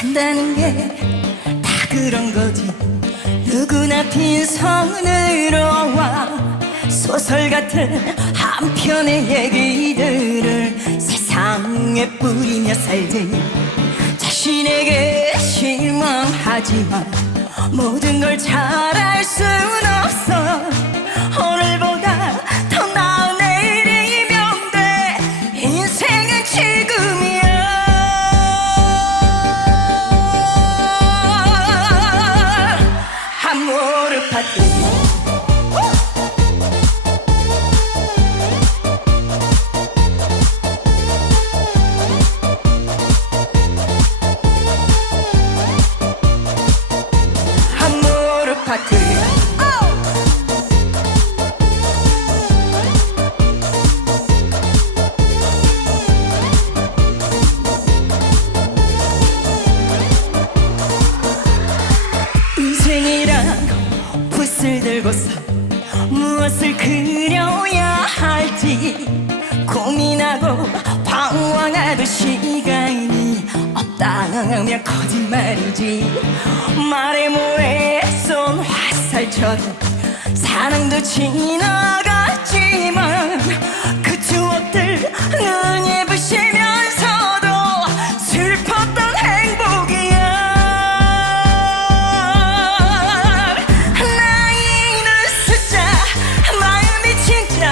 산다는 게 다 그런 거지. 누구나 빈손으로 와 소설 같은 한 편의 얘기들을 세상에 뿌리며 살지. 자신에게 실망하지만 모든 걸 잘할 순 없어. 오늘보다 더 나은 내일이면 돼. 인생은 지금이야. 아모르파티 아모르파티 인생이란 붓을 들고서 무엇을 그려야 할지 고민하고 방황하듯 시간이 없다면 거짓말이지. 말에 뭐에 쏜 화살처럼 사랑도 지나갔지만 그 추억들 눈에 부시면서도 슬펐던 행복이야. 나이는 숫자 마음이 진짜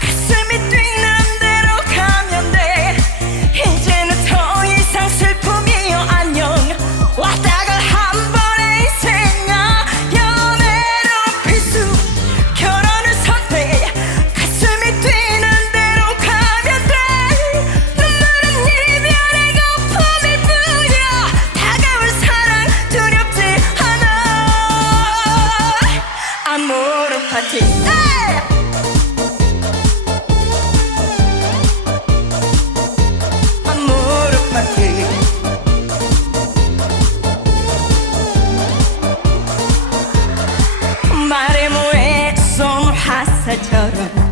가슴이 뛰는 대로 가면 돼. 이제는 더 이상 슬픔이여 안녕. 왔다가 한 번의 인생아. 연애로 필수 결혼을 선택. 가슴이 뛰는 대로 가면 돼. 눈물은 이별의 거품일 뿐이야. 다가올 사랑 두렵지 않아. 아모르파티 아모르파티 말에 뭐에 쏜 화살처럼